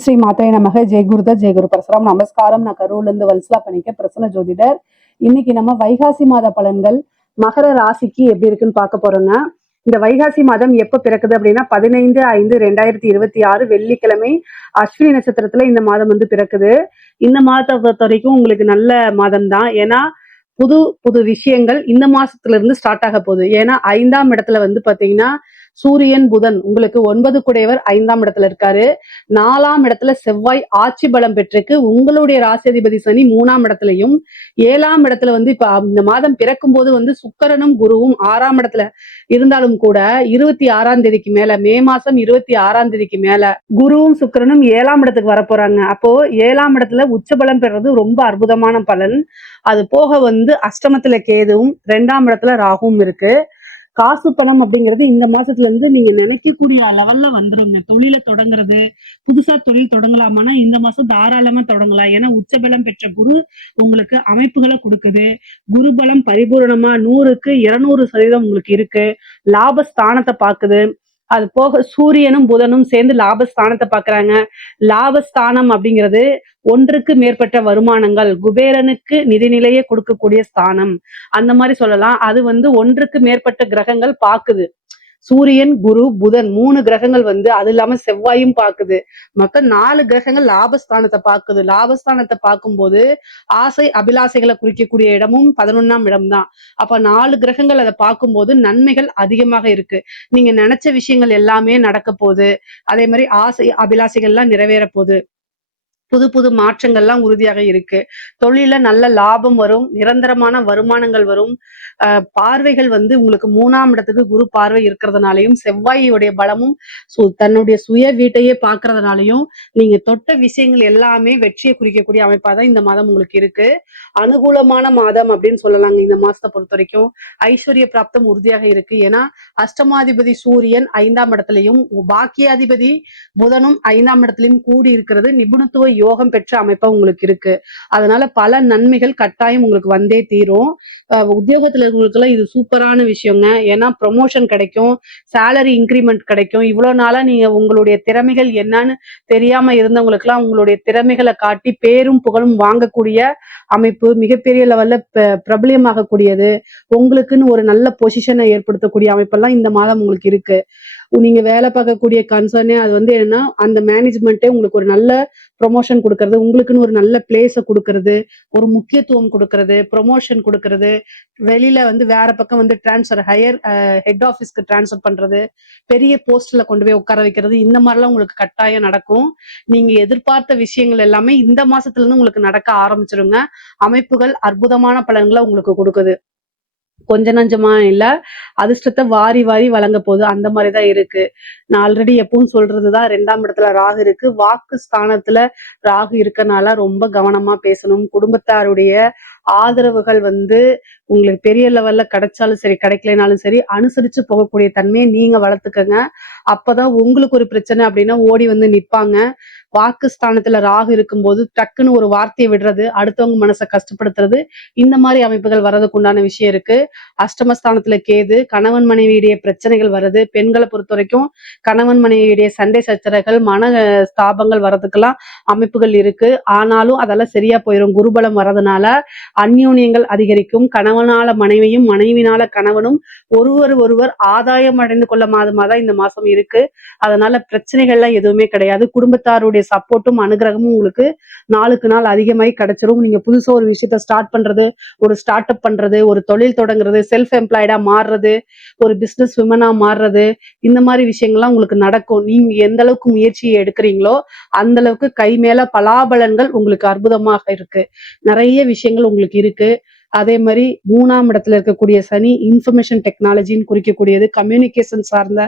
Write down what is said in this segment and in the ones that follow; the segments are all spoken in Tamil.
ஸ்ரீ மாத்ரே நமக. ஜெய் குருதர், ஜெய் குரு பரசுராம். நமஸ்காரம். நான் கரூர்ல இருந்து வல்சலா பண்ணிக்க பிரசன்ன ஜோதிடர். இன்னைக்கு நம்ம வைகாசி மாத பலன்கள் மகர ராசிக்கு எப்படி இருக்குன்னு பார்க்க போறோங்க. இந்த வைகாசி மாதம் எப்ப பிறக்குது அப்படின்னா 15/5/2026 வெள்ளிக்கிழமை அஸ்வினி நட்சத்திரத்துல இந்த மாதம் வந்து பிறக்குது. இந்த மாதத்தை பொறுத்த வரைக்கும் உங்களுக்கு நல்ல மாதம் தான். ஏன்னா புது புது விஷயங்கள் இந்த மாசத்துல இருந்து ஸ்டார்ட் ஆக போகுது. ஏன்னா 5ஆம் இடத்துல வந்து பாத்தீங்கன்னா சூரியன் புதன் உங்களுக்கு 9 குடையவர் 5ஆம் இடத்துல இருக்காரு. 4ஆம் இடத்துல செவ்வாய் ஆட்சி பலம் பெற்றிருக்கு. உங்களுடைய ராசியதிபதி சனி 3ஆம் இடத்துலயும் 7ஆம் இடத்துல வந்து இப்ப இந்த மாதம் பிறக்கும் போது வந்து சுக்கிரனும் குருவும் 6ஆம் இடத்துல இருந்தாலும் கூட 26ஆம் தேதிக்கு மேல மே மாசம் 26ஆம் தேதிக்கு மேல குருவும் சுக்கிரனும் 7ஆம் இடத்துக்கு வர போறாங்க. அப்போ 7ஆம் இடத்துல உச்சபலம் பெறது ரொம்ப அற்புதமான பலன். அது போக வந்து அஷ்டமத்துல கேதுவும் 2ஆம் இடத்துல ராகுவும் இருக்கு. காசு பணம் அப்படிங்கிறது இந்த மாசத்துல இருந்து நீங்க நினைக்கக்கூடிய லெவல்ல வந்துருங்க. தொழிலை தொடங்குறது, புதுசா தொழில் தொடங்கலாமான்னா இந்த மாசம் தாராளமா தொடங்கலாம். ஏன்னா உச்சபலம் பெற்ற குரு உங்களுக்கு அமைப்புகளை கொடுக்குது. குரு பலம் பரிபூரணமா 100க்கு 200% உங்களுக்கு இருக்கு. லாபஸ்தானத்தை பாக்குது. அது போக சூரியனும் புதனும் சேர்ந்து லாபஸ்தானத்தை பாக்குறாங்க. லாபஸ்தானம் அப்படிங்கிறது ஒன்றுக்கு மேற்பட்ட வருமானங்கள், குபேரனுக்கு நிதிநிலையை கொடுக்கக்கூடிய ஸ்தானம், அந்த மாதிரி சொல்லலாம். அது வந்து ஒன்றுக்கு மேற்பட்ட கிரகங்கள் பாக்குது. சூரியன், குரு, புதன் 3 கிரகங்கள் வந்து அது இல்லாம செவ்வாயும் பாக்குது. மொத்தம் 4 கிரகங்கள் லாபஸ்தானத்தை பாக்குது. லாபஸ்தானத்தை பார்க்கும்போது ஆசை அபிலாசைகளை குறிக்கக்கூடிய இடமும் 11ஆம் இடம் தான். அப்ப 4 கிரகங்கள் அதை பார்க்கும்போது நன்மைகள் அதிகமாக இருக்கு. நீங்க நினைச்ச விஷயங்கள் எல்லாமே நடக்க போகுது. அதே மாதிரி ஆசை அபிலாசைகள் எல்லாம் நிறைவேற போகுது. புது புது மாற்றங்கள்லாம் உறுதியாக இருக்கு. தொழில நல்ல லாபம் வரும், நிரந்தரமான வருமானங்கள் வரும். பார்வைகள் வந்து உங்களுக்கு 3ஆம் இடத்துக்கு குரு பார்வை இருக்கிறதுனாலையும் செவ்வாயுடைய பலமும் தன்னுடைய சுய வீட்டையே பார்க்கறதுனாலையும் நீங்க தொட்ட விஷயங்கள் எல்லாமே வெற்றியை குறிக்கக்கூடிய அமைப்பா தான் இந்த மாதம் உங்களுக்கு இருக்கு. அனுகூலமான மாதம் அப்படின்னு சொல்லலாங்க. இந்த மாசத்தை பொறுத்த வரைக்கும் ஐஸ்வர்ய பிராப்தம் உறுதியாக இருக்கு. ஏன்னா அஷ்டமாதிபதி சூரியன் 5ஆம் இடத்துலயும் பாக்கியாதிபதி புதனும் 5ஆம் இடத்துலயும் கூடி இருக்கிறது நிபுணத்துவ யோகம் பெற்ற அமைப்பா உங்களுக்கு இருக்கு. அதனால பல நன்மைகள் கட்டாயம் உங்களுக்கு வந்தே தீரும். உத்தியோகத்துல இருக்கிறவங்களுக்கெல்லாம் இது சூப்பரான விஷயங்க. ஏன்னா ப்ரொமோஷன் கிடைக்கும், சேலரி இன்கிரிமெண்ட் கிடைக்கும். இவ்வளவு நாளா நீங்க உங்களுடைய திறமைகள் என்னன்னு தெரியாம இருந்தவங்களுக்கு எல்லாம் உங்களுடைய திறமைகளை காட்டி பேரும் புகழும் வாங்கக்கூடிய அமைப்பு, மிகப்பெரிய லெவல்ல பிரபலியமாகக்கூடியது, உங்களுக்குன்னு ஒரு நல்ல பொசிஷனை ஏற்படுத்தக்கூடிய அமைப்பெல்லாம் இந்த மாதம் உங்களுக்கு இருக்கு. நீங்க வேலை பார்க்கக்கூடிய கன்சர்னே அது வந்து என்னன்னா அந்த மேனேஜ்மெண்ட்டே உங்களுக்கு ஒரு நல்ல ப்ரொமோஷன் கொடுக்கறது, உங்களுக்குன்னு ஒரு நல்ல பிளேஸை கொடுக்கறது, ஒரு முக்கியத்துவம் கொடுக்கறது, ப்ரொமோஷன் கொடுக்கறது, வெளியில வந்து வேற பக்கம் வந்து டிரான்ஸ்ஃபர் ஹையர் ஹெட் ஆஃபீஸ்க்கு டிரான்ஸ்ஃபர் பண்றது, பெரிய போஸ்ட்ல கொண்டு போய் உட்கார வைக்கிறது, இந்த மாதிரிலாம் உங்களுக்கு கட்டாயம் நடக்கும். நீங்க எதிர்பார்த்த விஷயங்கள் எல்லாமே இந்த மாசத்துல இருந்து உங்களுக்கு நடக்க ஆரம்பிச்சிருங்க. அமைப்புகள் அற்புதமான பலன்களை உங்களுக்கு கொடுக்குது. கொஞ்ச நஞ்சமா இல்ல, அதிர்ஷ்டத்தை வாரி வாரி வழங்க போகுது. அந்த மாதிரிதான் இருக்கு. நான் ஆல்ரெடி எப்பவும் சொல்றதுதான், 2ஆம் இடத்துல ராகு இருக்கு. வாக்கு ஸ்தானத்துல ராகு இருக்கனால ரொம்ப கவனமா பேசணும். குடும்பத்தாருடைய ஆதரவுகள் வந்து உங்களுக்கு பெரிய லெவல்ல கிடைச்சாலும் சரி, கிடைக்கலனாலும் சரி, அனுசரிச்சு போகக்கூடிய தன்மையை நீங்க வளர்த்துக்கங்க. அப்பதான் உங்களுக்கு ஒரு பிரச்சனை அப்படின்னா ஓடி வந்து நிப்பாங்க. வாக்கு ஸ்தானத்துல ராகு இருக்கும்போது டக்குன்னு ஒரு வார்த்தையை விடுறது, அடுத்தவங்க மனசை கஷ்டப்படுத்துறது, இந்த மாதிரி அமைப்புகள் வர்றதுக்கு உண்டான விஷயம் இருக்கு. அஷ்டமஸ்தானத்துல கேது, கணவன் மனைவியுடைய பிரச்சனைகள் வருது. பெண்களை பொறுத்த வரைக்கும் கணவன் மனைவியுடைய சண்டை சச்சரவுகள், மன ஸ்தாபங்கள் வர்றதுக்கெல்லாம் அமைப்புகள் இருக்கு. ஆனாலும் அதெல்லாம் சரியா போயிடும். குருபலம் வர்றதுனால அந்யோன்யங்கள் அதிகரிக்கும். கணவனால மனைவியும் மனைவினால கணவனும் ஒருவர் ஆதாயம் அடைந்து கொள்ள மாதமாதான் இந்த மாசம் இருக்கு. அதனால பிரச்சனைகள்லாம் எதுவுமே கிடையாது. குடும்பத்தாருடைய சப்போர்ட்டும் அனுகிரகமும் உங்களுக்கு நாளுக்கு நாள் அதிகமாகி கிடைச்சிரும். நீங்க புதுசா ஒரு விஷயத்த ஸ்டார்ட் பண்றது, ஒரு ஸ்டார்ட் அப் பண்றது, ஒரு தொழில் தொடங்குறது, செல்ஃப் எம்ப்ளாய்டா மாறுறது, ஒரு பிசினஸ் விமனா மாறுறது, இந்த மாதிரி விஷயங்கள்லாம் உங்களுக்கு நடக்கும். நீங்க எந்த அளவுக்கு முயற்சியை எடுக்கிறீங்களோ அந்த அளவுக்கு கை மேல பலாபலன்கள் உங்களுக்கு அற்புதமாக இருக்கு. நிறைய விஷயங்கள் உங்களுக்கு இருக்கு. அதே மாதிரி 3ஆம் இடத்துல இருக்கக்கூடிய சனி இன்ஃபர்மேஷன் டெக்னாலஜின்னு குறிக்கக்கூடியது. கம்யூனிகேஷன் சார்ந்த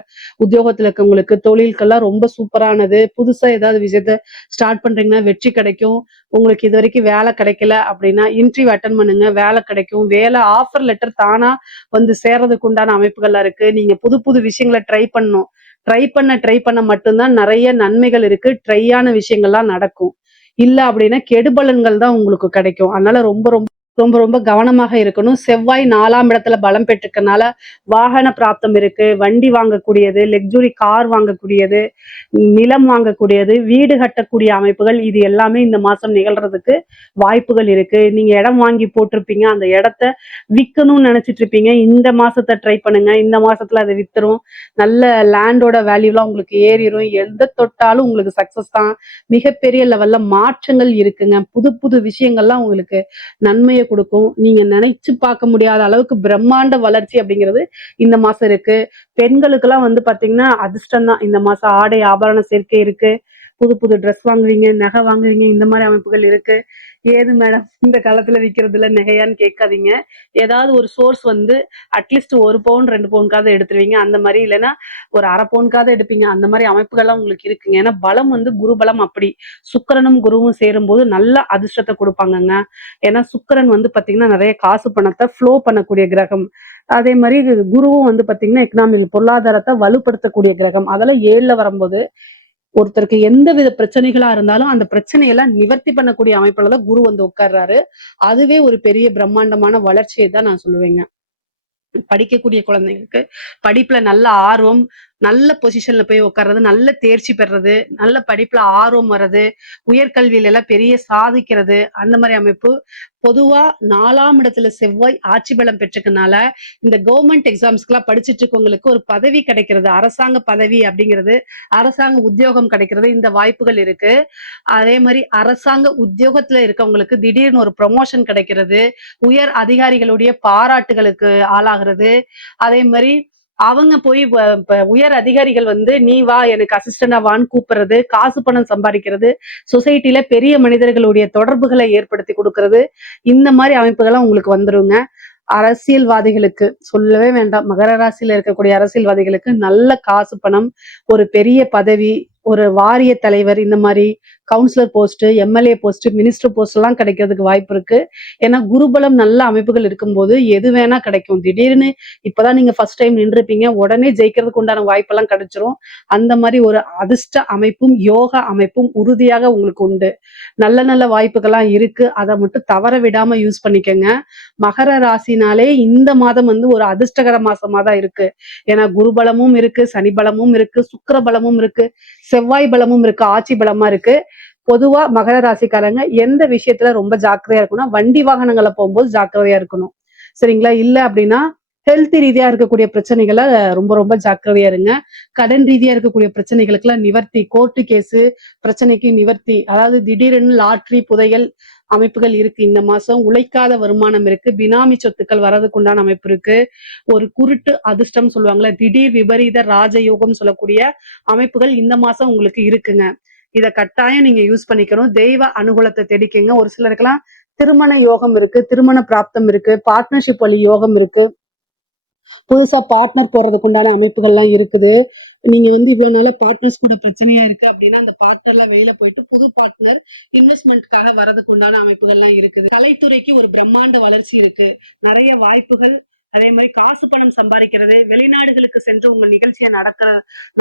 உத்தியோகத்துல இருக்கவங்களுக்கு தொழில்கள்லாம் ரொம்ப சூப்பரானது. புதுசா ஏதாவது விஷயத்த ஸ்டார்ட் பண்றீங்கன்னா வெற்றி கிடைக்கும். உங்களுக்கு இது வரைக்கும் வேலை கிடைக்கல அப்படின்னா இன்டர்வியூ அட்டன் பண்ணுங்க, வேலை கிடைக்கும். வேலை ஆஃபர் லெட்டர் தானா வந்து சேர்றதுக்கு உண்டான அமைப்புகள்லாம் இருக்கு. நீங்க புது புது விஷயங்களை ட்ரை பண்ணணும். ட்ரை பண்ண மட்டும்தான் நிறைய நன்மைகள் இருக்கு. ட்ரையான விஷயங்கள்லாம் நடக்கும். இல்ல அப்படின்னா கெடுபலன்கள் தான் உங்களுக்கு கிடைக்கும். அதனால ரொம்ப ரொம்ப ரொம்ப ரொம்ப கவனமாக இருக்கணும். செவ்வாய் 4ஆம் இடத்துல பலம் பெற்றிருக்கனால வாகன பிராப்தம் இருக்கு. வண்டி வாங்கக்கூடியது, லக்ஸுரி கார் வாங்கக்கூடியது, நிலம் வாங்கக்கூடியது, வீடு கட்டக்கூடிய அமைப்புகள் இது எல்லாமே இந்த மாசம் நிகழ்றதுக்கு வாய்ப்புகள் இருக்கு. நீங்க இடம் வாங்கி போட்டிருப்பீங்க. அந்த இடத்த விக்கணும்னு நினைச்சிட்டு இருப்பீங்க. இந்த மாசத்த ட்ரை பண்ணுங்க. இந்த மாசத்துல அது வித்துரும். நல்ல லேண்டோட வேல்யூலாம் உங்களுக்கு ஏறிரும். எந்த தொட்டாலும் உங்களுக்கு சக்சஸ் தான். மிகப்பெரிய லெவல்ல மாற்றங்கள் இருக்குங்க. புது புது விஷயங்கள்லாம் உங்களுக்கு நன்மையை கொடுக்கும். நீங்க நினைச்சு பார்க்க முடியாத அளவுக்கு பிரம்மாண்ட வளர்ச்சி அப்படிங்கிறது இந்த மாசம் இருக்கு. பெண்களுக்கு எல்லாம் வந்து பாத்தீங்கன்னா அதிர்ஷ்டம் தான். இந்த மாசம் ஆடை ஆபரண சேர்க்கை இருக்கு. புது புது ட்ரெஸ் வாங்குவீங்க, நகை வாங்குவீங்க, இந்த மாதிரி அமைப்புகள் இருக்கு. ஏது மேடம் இந்த காலத்துல விக்கிறதுல நகையான்னு கேட்காதீங்க. ஏதாவது ஒரு சோர்ஸ் வந்து அட்லீஸ்ட் 1 பவுன் 2 பவுனுக்காவது எடுத்துருவீங்க. அந்த மாதிரி இல்லைன்னா ஒரு அரை பவுனுக்காவது எடுப்பீங்க. அந்த மாதிரி அமைப்புகள்லாம் உங்களுக்கு இருக்குங்க. ஏன்னா பலம் வந்து குரு பலம் அப்படி சுக்கிரனும் குருவும் சேரும் போது நல்ல அதிர்ஷ்டத்தை கொடுப்பாங்கங்க. ஏன்னா சுக்கிரன் வந்து பாத்தீங்கன்னா நிறைய காசு பணத்தை ஃப்ளோ பண்ணக்கூடிய கிரகம். அதே மாதிரி குருவும் வந்து பாத்தீங்கன்னா எக்கனாமிக் பொருளாதாரத்தை வலுப்படுத்தக்கூடிய கிரகம். அதெல்லாம் 7ல வரும்போது ஒருத்தருக்கு எந்த வித பிரச்சனைகளா இருந்தாலும் அந்த பிரச்சனையெல்லாம் நிவர்த்தி பண்ணக்கூடிய அமைப்புல தான் குரு வந்து உட்கார்றாரு. அதுவே ஒரு பெரிய பிரம்மாண்டமான வளர்ச்சியை தான் நான் சொல்லுவேங்க. படிக்கக்கூடிய குழந்தைங்களுக்கு படிப்புல நல்ல ஆர்வம், நல்ல பொசிஷன்ல போய் உட்கார்றது, நல்ல தேர்ச்சி பெறது, நல்ல படிப்புல ஆர்வம் வர்றது, உயர்கல்வியில எல்லாம் பெரிய சாதிக்கிறது, அந்த மாதிரி அமைப்பு. பொதுவா 4ஆம் இடத்துல செவ்வாய் ஆட்சி பலம் பெற்றுக்கனால இந்த கவர்மெண்ட் எக்ஸாம்ஸ்க்கு எல்லாம் படிச்சுட்டு இருக்கவங்களுக்கு ஒரு பதவி கிடைக்கிறது, அரசாங்க பதவி அப்படிங்கிறது, அரசாங்க உத்தியோகம் கிடைக்கிறது, இந்த வாய்ப்புகள் இருக்கு. அதே மாதிரி அரசாங்க உத்தியோகத்துல இருக்கவங்களுக்கு திடீர்னு ஒரு ப்ரொமோஷன் கிடைக்கிறது, உயர் அதிகாரிகளுடைய பாராட்டுகளுக்கு ஆளாகிறது. அதே மாதிரி அவங்க போய் உயர் அதிகாரிகள் வந்து நீ வா எனக்கு அசிஸ்டண்டா வான்னு கூப்பிடுறது, காசு பணம் சம்பாதிக்கிறது, சொசைட்டில பெரிய மனிதர்களுடைய தொடர்புகளை ஏற்படுத்தி கொடுக்கறது, இந்த மாதிரி அமைப்புகள்லாம் உங்களுக்கு வந்துருங்க. அரசியல்வாதிகளுக்கு சொல்லவே வேண்டாம். மகர ராசியில இருக்கக்கூடிய அரசியல்வாதிகளுக்கு நல்ல காசு பணம், ஒரு பெரிய பதவி, ஒரு வாரிய தலைவர், இந்த மாதிரி councillor post, MLA post, minister post எல்லாம் கிடைக்கிறதுக்கு வாய்ப்பு இருக்கு. ஏன்னா குருபலம் நல்ல அமைப்புகள் இருக்கும்போது எது வேணா கிடைக்கும். திடீர்னு இப்பதான் நீங்க ஃபர்ஸ்ட் டைம் நின்றுப்பீங்க, உடனே ஜெயிக்கிறதுக்கு உண்டான வாய்ப்பெல்லாம் கிடைச்சிரும். அந்த மாதிரி ஒரு அதிர்ஷ்ட அமைப்பும் யோகா அமைப்பும் உறுதியாக உங்களுக்கு உண்டு. நல்ல நல்ல வாய்ப்புகள்லாம் இருக்கு. அதை மட்டும் தவற விடாம யூஸ் பண்ணிக்கோங்க. மகர ராசினாலே இந்த மாதம் வந்து ஒரு அதிர்ஷ்டகர மாசமா தான் இருக்கு. ஏன்னா குரு பலமும் இருக்கு, சனி பலமும் இருக்கு, சுக்கிர பலமும் இருக்கு, செவ்வாய் பலமும் இருக்கு, ஆட்சி பலமா இருக்கு. பொதுவா மகர ராசிக்காரங்க எந்த விஷயத்துல ரொம்ப ஜாக்கிரதையா இருக்கணும்னா வண்டி வாகனங்களை போகும்போது ஜாக்கிரதையா இருக்கணும். சரிங்களா? இல்ல அப்படின்னா ஹெல்த் ரீதியா இருக்கக்கூடிய பிரச்சனைகளை ரொம்ப ரொம்ப ஜாக்கிரதையா இருங்க. கடன் ரீதியா இருக்கக்கூடிய பிரச்சனைகளுக்கு எல்லாம் நிவர்த்தி, கோர்ட்டு கேஸ் பிரச்சனைக்கு நிவர்த்தி, அதாவது திடீரென்னு லாட்ரி புதையல் அமைப்புகள் இருக்கு. இந்த மாசம் உழைக்காத வருமானம் இருக்கு, பினாமி சொத்துக்கள் வர்றதுக்கு உண்டான அமைப்பு இருக்கு. ஒரு குருட்டு அதிர்ஷ்டம் சொல்லுவாங்கல்ல, திடீர் விபரீத ராஜயோகம் சொல்லக்கூடிய அமைப்புகள் இந்த மாசம் உங்களுக்கு இருக்குங்க. இத கட்டாயம் நீங்க யூஸ் பண்ணிக்கணும். தெய்வ அனுகூலத்தை தேடிக்கங்க. ஒரு சிலருக்கெல்லாம் திருமண யோகம் இருக்கு, திருமண பிராப்தம் இருக்கு, பார்ட்னர்ஷிப் வழி யோகம் இருக்கு, புதுசா பார்ட்னர் போறதுக்கு உண்டான அமைப்புகள்லாம் இருக்குது. நீங்க வந்து இவ்வளவு நாள பார்ட்னர்ஸ் கூட பிரச்சனையா இருக்கு அப்படின்னா அந்த பார்ட்னர்லாம் வெளியில போயிட்டு புது பார்ட்னர் இன்வெஸ்ட்மெண்ட்காக வரதுக்கு உண்டான அமைப்புகள்லாம் இருக்குது. கலைத்துறைக்கு ஒரு பிரம்மாண்ட வளர்ச்சி இருக்கு, நிறைய வாய்ப்புகள். அதே மாதிரி காசு பணம் சம்பாதிக்கிறது, வெளிநாடுகளுக்கு சென்று உங்க நிகழ்ச்சியை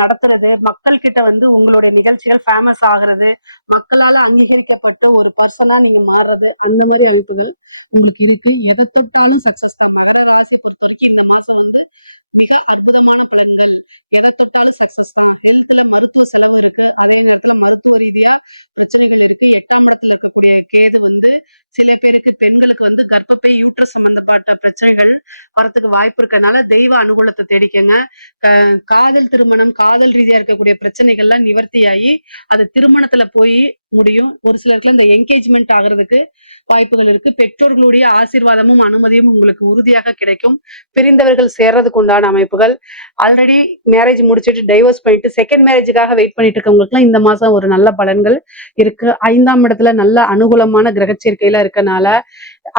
நடத்துறது, மக்கள் கிட்ட வந்து உங்களோட நிகழ்ச்சிகள் ஃபேமஸ் ஆகுறது, மக்களால அங்கீகரிக்கப்பட்டு ஒரு பர்சனா நீங்க மாறுறது, அந்த மாதிரி அமைப்புகள் உங்களுக்கு இருக்கு. எதை தொட்டாலும் சக்சஸ் தான். மகர ராசி பொறுத்த வரைக்கும் இந்த மாசம் வந்து மிக அற்புதமான பலன்கள். எதை தொட்டாலும் சக்சஸ் தான். ஹெல்த்ல மருத்துவ செலவு இருக்கு, திடீர்னு மருத்துவ ரீதியா பிரச்சனைகள் இருக்கு. 8ஆம் இடத்துல இருக்கக்கூடிய கேது வந்து சில பேருக்கு பெண்களுக்கு வந்து கர்ப்பப்பை யூட்ரஸ் சம்பந்தப்பட்ட பிரச்சனைகள் வரத்துக்கு வாய்ப்பு இருக்கனால தெய்வ அனுகூலத்தை தேடிக்கங்க. காதல் திருமணம், காதல் ரீதியா இருக்கக்கூடிய பிரச்சனைகள்லாம் நிவர்த்தியாகி அது திருமணத்துல போய் முடியும். ஒரு சிலருக்கு இந்த என்கேஜ்மெண்ட் ஆகுறதுக்கு வாய்ப்புகள் இருக்கு. பெற்றோர்களுடைய ஆசீர்வாதமும் அனுமதியும் உங்களுக்கு உறுதியாக கிடைக்கும். பிரிந்தவர்கள் சேர்றதுக்கு உண்டான அமைப்புகள், ஆல்ரெடி மேரேஜ் முடிச்சுட்டு டைவர்ஸ் பண்ணிட்டு செகண்ட் மேரேஜுக்காக வெயிட் பண்ணிட்டு இருக்கவங்களுக்கு இந்த மாசம் ஒரு நல்ல பலன்கள் இருக்கு. 5ஆம் இடத்துல நல்ல அனுகூலமான கிரகச்சேர்க்கையில இருக்கனால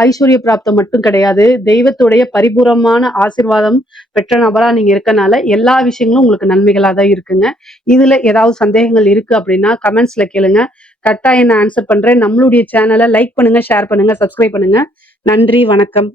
ஐஸ்வர்ய பிராப்தம் மட்டும் கிடையாது, தெய்வத்துடைய பரிபூரமான ஆசீர்வாதம் பெற்ற நபரா நீங்க இருக்கனால எல்லா விஷயங்களும் உங்களுக்கு நன்மைகளா தான் இருக்குங்க. இதுல ஏதாவது சந்தேகங்கள் இருக்கு அப்படின்னா கமெண்ட்ஸ்ல கேளுங்க, கட்டாயம் நான் ஆன்சர் பண்றேன். நம்மளுடைய சேனலை லைக் பண்ணுங்க, ஷேர் பண்ணுங்க, சப்ஸ்கிரைப் பண்ணுங்க. நன்றி, வணக்கம்.